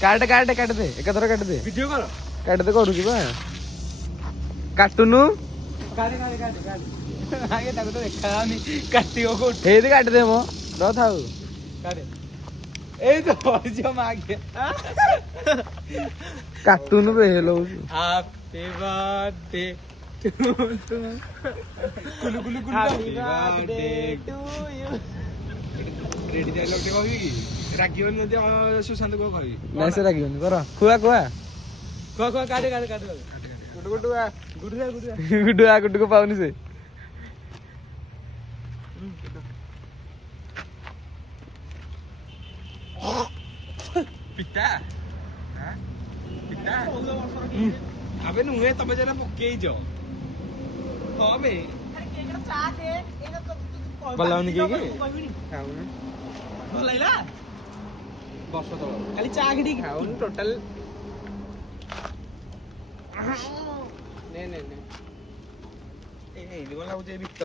କାଟ ଦେ ଏକାଥର କାଟ ଦେ ଭିଡିଓ କର କାଟ ଦେ କରୁଛି ବା କାଟୁନୁ ଆଗେ ତାକୁ ତ ଦେଖାଯାଉନି କାଟିବ କୋଉଠି ହେଇది କାଟି ଦେ ମ ଥାଉ କାଟେ ଏଇ ତ ଝିଅ ମାଗେ କାଟୁନୁ ବେ ହେଲଉଛୁ ହାପି ବାର୍ଥଡେ କୁଲୁ happy birthday to you ready dialogue ଟେ କହିବି କି ରାଗିବନି ଯଦି ସୁଶାନ୍ତ କୁ କହିବି ନାଇଁ ସେ ରାଗିବନି କର ଖୁଆ କାଟେ ଗୁଡୁ ପାଉନି ସେ ପିତା ଆବେ ନୁହେଁ ତମେ ଯେଟା ପକେଇଛ ହଁ ବେ ଭଲ ଲାଗୁନି କି ଭଲ ଲାଗିଲା ବର୍ଷ ତଳ ଖାଲି ଚା କିଟି ଖାଉନି ଟୋଟାଲ ନେ ଏଇ ଭଲ ଲାଗୁଛି